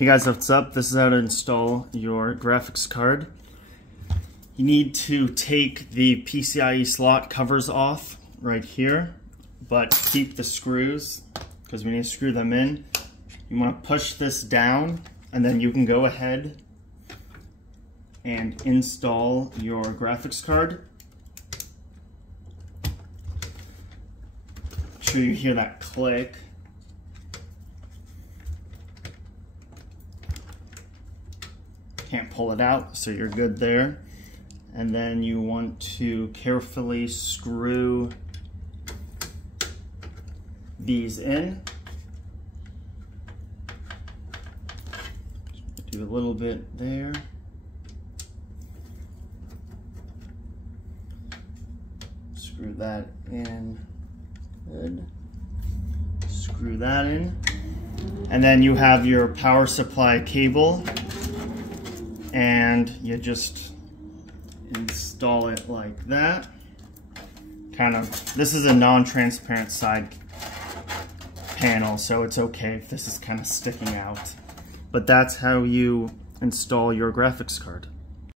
Hey guys, what's up? This is how to install your graphics card. You need to take the PCIe slot covers off right here, but keep the screws because we need to screw them in. You want to push this down and then you can go ahead and install your graphics card. Make sure you hear that click. Can't pull it out, so you're good there. And then you want to carefully screw these in. Do a little bit there. Screw that in. Good. Screw that in. And then you have your power supply cable. And you just install it like that. This is a non-transparent side panel, so it's okay if this is kind of sticking out. But that's how you install your graphics card.